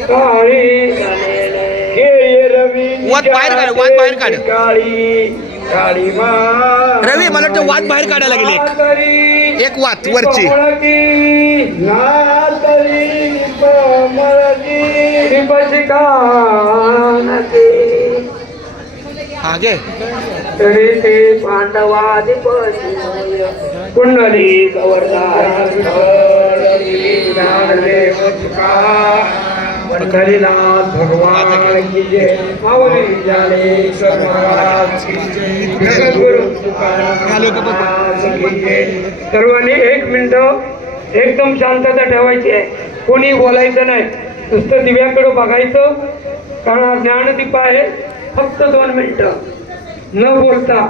काळी केळी रवी वाद बाहेर काढ, वाद बाहेर काढ. काळी काळी रवी, मला वाटतं वाद बाहेर काढायला लागेल एक वाद वरची. हा घे. ते पांडवादी कुंडली पंढरीनाथ भगवान की जय. माऊली ज्ञानेश्वर महाराज की जय. जगद्गुरु तुकाराम महाराज की जय. सर्वांनी 1 मिनिट एकदम शांतता ठेवायची आहे. कोणी बोलायचं नाही, नुसतं दिव्याकडे बघायचं. कारण हा ज्ञानदीप आहे. फक्त 2 मिनिटं न बोलता.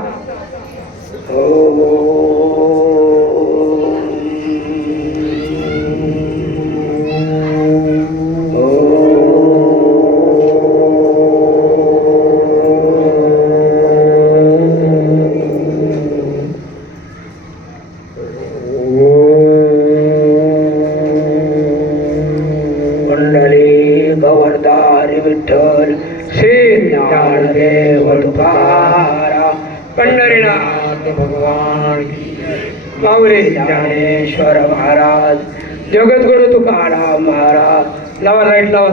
पंढरी गवर्धारी विठ्ठल श्री ज्ञानदेव तुकारा पंढरीनाथ भगवान की माऊली ज्ञानेश्वर महाराज. जगद्गुरु तुकाराम महाराज. लावा लाईट लावा.